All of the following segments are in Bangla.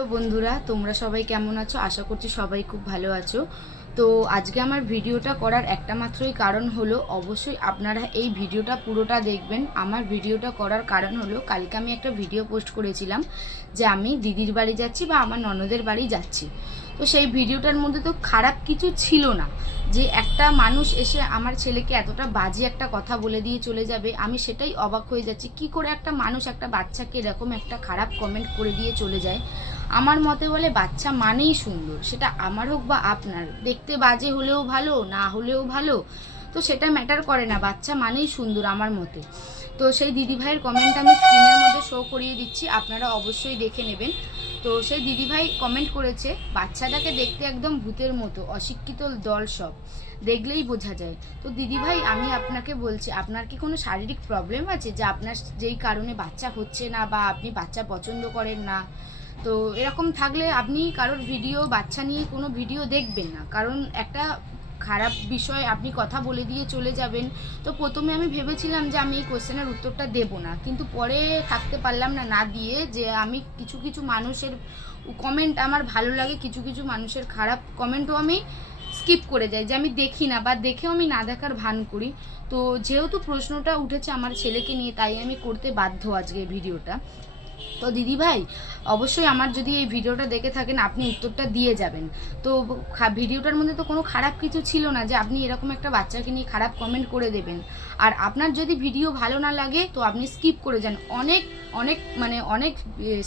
হ্যালো বন্ধুরা, তোমরা সবাই কেমন আছো? আশা করছি সবাই খুব ভালো আছো। তো আজকে আমার ভিডিওটা করার একটা মাত্রই কারণ হলো, অবশ্যই আপনারা এই ভিডিওটা পুরোটা দেখবেন। আমার ভিডিওটা করার কারণ হলো, কালকে আমি একটা ভিডিও পোস্ট করেছিলাম যে আমি দিদির বাড়ি যাচ্ছি বা আমার ননদের বাড়ি যাচ্ছি। তো সেই ভিডিওটার মধ্যে তো খারাপ কিছু ছিল না, যে একটা মানুষ এসে আমার ছেলেকে এতটা বাজে একটা কথা বলে দিয়ে চলে যাবে, আমি সেটাই অবাক হয়ে যাচ্ছি। কি করে একটা মানুষ একটা বাচ্চাকে এরকম একটা খারাপ কমেন্ট করে দিয়ে চলে যায়? আমার মতে বলে বাচ্চা মানেই সুন্দর, সেটা আমার হোক বা আপনার। দেখতে বাজে হলেও ভালো, না হলেও ভালো, তো সেটা ম্যাটার করে না। বাচ্চা মানেই সুন্দর আমার মতে। তো সেই দিদিভাইয়ের কমেন্ট আমি স্ক্রিনের মধ্যে শো করিয়ে দিচ্ছি, আপনারা অবশ্যই দেখে নেবেন। তো সেই দিদিভাই কমেন্ট করেছে, বাচ্চাটাকে দেখতে একদম ভূতের মতো, অশিক্ষিত দল সব, দেখলেই বোঝা যায়। তো দিদিভাই, আমি আপনাকে বলছি, আপনার কি কোনো শারীরিক প্রবলেম আছে? যে আপনার যেই কারণে বাচ্চা হচ্ছে না বা আপনি বাচ্চা পছন্দ করেন না? তো এরকম থাকলে আপনি কারোর ভিডিও বাচ্চা নিয়ে কোনো ভিডিও দেখবেন না। কারণ একটা খারাপ বিষয়, আপনি কথা বলে দিয়ে চলে যাবেন। তো প্রথমে আমি ভেবেছিলাম যে আমি এই কোশ্চেনের উত্তরটা দেব না। কিন্তু পরে থাকতে পারলাম না না দিয়ে যে আমি কিছু কিছু মানুষের কমেন্ট আমার ভালো লাগে, কিছু কিছু মানুষের খারাপ কমেন্টও আমি স্কিপ করে যাই। যে আমি দেখি না বা দেখেও আমি না দেখার ভান করি। তো যেহেতু প্রশ্নটা উঠেছে আমার ছেলেকে নিয়ে, তাই আমি করতে বাধ্য আজকে ভিডিওটা তো দিদি ভাই অবশ্যই আমার যদি এই ভিডিওটা দেখে থাকেন, আপনি উত্তরটা দিয়ে যাবেন। তো ভিডিওটার মধ্যে তো কোনো খারাপ কিছু ছিল না যে আপনি এরকম একটা বাচ্চাকে নিয়ে খারাপ কমেন্ট করে দেবেন। আর আপনার যদি ভিডিও ভালো না লাগে, তো আপনি স্কিপ করে যান। অনেক অনেক মানে অনেক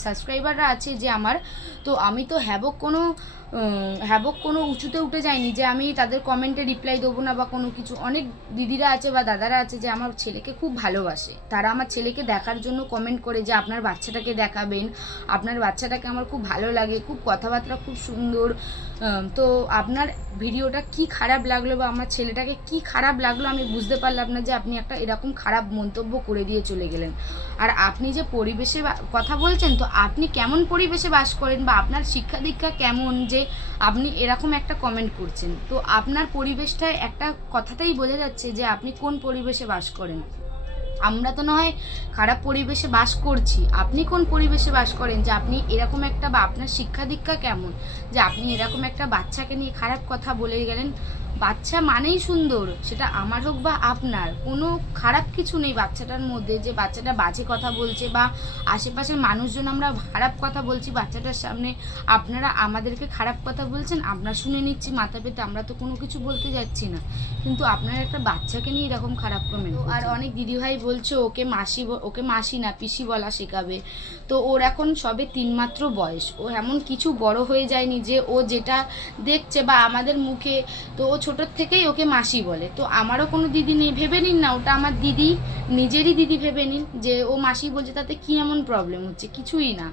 সাবস্ক্রাইবাররা আছে যে আমার। তো আমি তো হ্যাবক কোনো হ্যাবক কোনো উঁচুতে উঠে যায়নি যে আমি তাদের কমেন্টে রিপ্লাই দেবো না বা কোনো কিছু। অনেক দিদিরা আছে বা দাদারা আছে যে আমার ছেলেকে খুব ভালোবাসে। তারা আমার ছেলেকে দেখার জন্য কমেন্ট করে যে আপনার বাচ্চাটাকে দেখাবেন। আপনার বাচ্চাটাকে আমার খুব ভালো লাগে, খুব কথাবার্তা খুব সুন্দর। তো আপনার ভিডিওটা কি খারাপ লাগল বা আমার ছেলেটাকে কি খারাপ লাগল আমি বুঝতে পারলাম না যে আপনি একটা এরকম খারাপ মন্তব্য করে দিয়ে চলে গেলেন। আর আপনি যে পরিবেশে কথা বলছেন, তো আপনি কেমন পরিবেশে বাস করেন বা আপনার শিক্ষা দীক্ষা কেমন যে আপনি এরকম একটা কমেন্ট করছেন? তো আপনার পরিবেশটায় একটা কথাতেই বোঝা যাচ্ছে যে আপনি কোন পরিবেশে বাস করেন? আমরা তো না হয় খারাপ পরিবেশে বাস করছি। আপনি কোন পরিবেশে বাস করেন? যে আপনি এরকম একটা বা আপনার শিক্ষা দীক্ষা কেমন? যে আপনি এরকম একটা বাচ্চাকে নিয়ে খারাপ কথা বলে গেলেন বাচ্চা মানেই সুন্দর, সেটা আমার হোক বা আপনার, কোনো খারাপ কিছু নেই বাচ্চাটার মধ্যে যে বাচ্চাটা বাজে কথা বলছে বা আশেপাশের মানুষজন আমরা খারাপ কথা বলছি, বাচ্চাটার সামনে আপনারা আমাদেরকে খারাপ কথা বলছেন, আমরা শুনে নিচ্ছি, মাথা পেতে আমরা তো কোনো কিছু বলতে যাচ্ছি না। কিন্তু আপনার একটা বাচ্চাকে নিয়ে এরকম খারাপ কমেন্ট আর অনেক দিদিভাই বলছে, ওকে মাসি ওকে মাসি না, পিসি বলা শেখাবে। তো ওর এখন সবে তিন মাত্র বয়স, ও এমন কিছু বড় হয়ে যায়নি যে ও যেটা দেখছে বা আমাদের মুখে, তো ও ছোটোর থেকেই ওকে মাসি বলে। তো আমারও কোনো দিদি নেই, ভেবে নিন না, ওটা আমার দিদি, নিজেরই দিদি ভেবে নিন যে ও মাসি বলছে তাতে কী এমন প্রবলেম হচ্ছে, কিছুই না।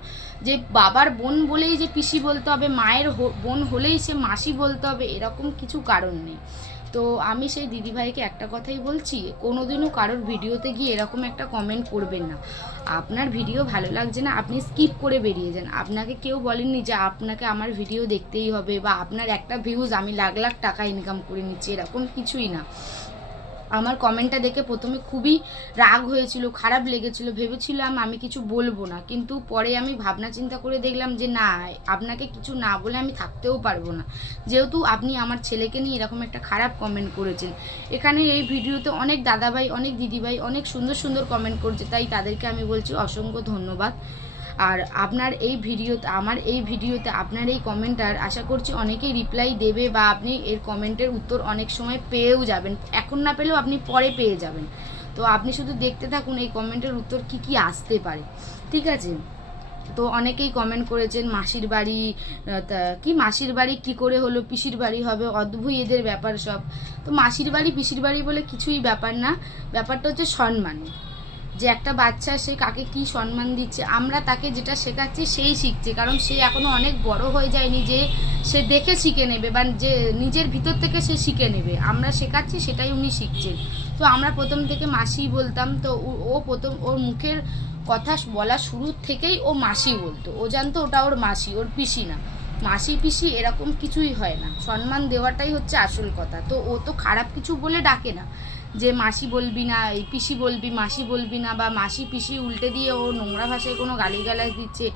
যে বাবার বোন বলেই যে পিসি বলতে হবে, মায়ের বোন হলেই সে মাসি বলতে হবে, এরকম কিছু কারণ নেই। তো আমি সেই দিদিভাইকে একটা কথাই বলছি, কোনোদিনও কারোর ভিডিওতে গিয়ে এরকম একটা কমেন্ট করবেন না। আপনার ভিডিও ভালো লাগছে না, আপনি স্কিপ করে বেরিয়ে যান। আপনাকে কেউ বলেননি যে আপনাকে আমার ভিডিও দেখতেই হবে বা আপনার একটা ভিউজ আমি লাখ লাখ টাকা ইনকাম করে নিচ্ছি, এরকম কিছুই না। আমার কমেন্টটা দেখে প্রথমে খুবই রাগ হয়েছিল, খারাপ লেগেছিল, ভেবেছিলাম আমি কিছু বলব না। কিন্তু পরে আমি ভাবনা চিন্তা করে দেখলাম যে, না, আপনাকে কিছু না বলে আমি থাকতেও পারব না। যেহেতু আপনি আমার ছেলেকে নিয়ে এরকম একটা খারাপ কমেন্ট করেছেন। এখানে এই ভিডিওতে অনেক দাদাভাই, অনেক দিদিভাই অনেক সুন্দর সুন্দর কমেন্ট করছে। তাই তাদেরকে আমি বলছি অসংখ্য ধন্যবাদ। আর আপনার এই ভিডিওতে আমার এই ভিডিওতে আপনার এই কমেন্টার আশা করছি অনেকেই রিপ্লাই দেবে বা আপনি এর কমেন্টের উত্তর অনেক সময় পেয়েও যাবেন। এখন না পেলেও আপনি পরে পেয়ে যাবেন। তো আপনি শুধু দেখতে থাকুন এই কমেন্টের উত্তর কি কি আসতে পারে। ঠিক আছে? তো অনেকেই কমেন্ট করেছেন মাসির বাড়ি কি মাসির বাড়ি, কি করে হলো, পিসির বাড়ি হবে, অদ্ভুত এদের ব্যাপার সব। তো মাসির বাড়ি, পিসির বাড়ি বলে কিছুই ব্যাপার না। ব্যাপারটা হচ্ছে সম্মান যে একটা বাচ্চা সে কাকে কি সম্মান দিচ্ছে, আমরা তাকে যেটা শেখাচ্ছি সেই শিখছে। কারণ সে এখনও অনেক বড় হয়ে যায়নি যে সে দেখে শিখে নেবে বা যে নিজের ভিতর থেকে সে শিখে নেবে। আমরা শেখাচ্ছি, সেটাই উনি শিখছেন। তো আমরা প্রথম থেকে মাসি বলতাম, তো ও- প্রথম, ওর মুখের কথা বলা শুরুর থেকেই ও মাসি বলতো। ও জানতো ওটা ওর মাসি, ওর পিসি না মাসি পিসি এরকম কিছুই হয় না। সম্মান দেওয়াটাই হচ্ছে আসল কথা। তো ও তো খারাপ কিছু বলে ডাকে না। যে মাসি বলবি না, এই পিসি বলবি, মাসি বলবি না, বা মাসি পিসি উল্টে দিয়ে ও নোংরা ভাষায় কোনো গালিগালাজ দিচ্ছে,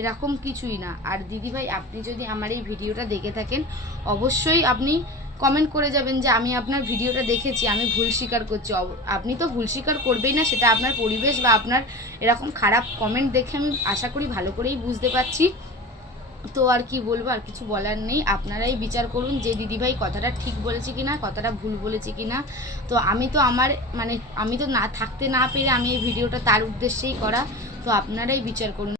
এরকম কিছুই না। আর দিদিভাই, আপনি যদি আমার এই ভিডিওটা দেখে থাকেন, অবশ্যই আপনি কমেন্ট করে যাবেন যে আমি আপনার ভিডিওটা দেখেছি, আমি ভুল স্বীকার করছি। আপনি তো ভুল স্বীকার করবেই না, সেটা আপনার পরিবেশ বা আপনার এরকম খারাপ কমেন্ট দেখে আমি আশা করি ভালো করেই বুঝতে পারছি। তো আর কি বলব, আর কিছু বলার নেই। আপনারাই বিচার করুন যে দিদিভাই কথাটা ঠিক বলেছে কিনা, কথাটা ভুল বলেছে কিনা। তো আমি তো আমার মানে আমি তো না, থাকতে না পেরে আমি এই ভিডিওটা তার উদ্দেশ্যেই করা। তো আপনারাই বিচার করুন।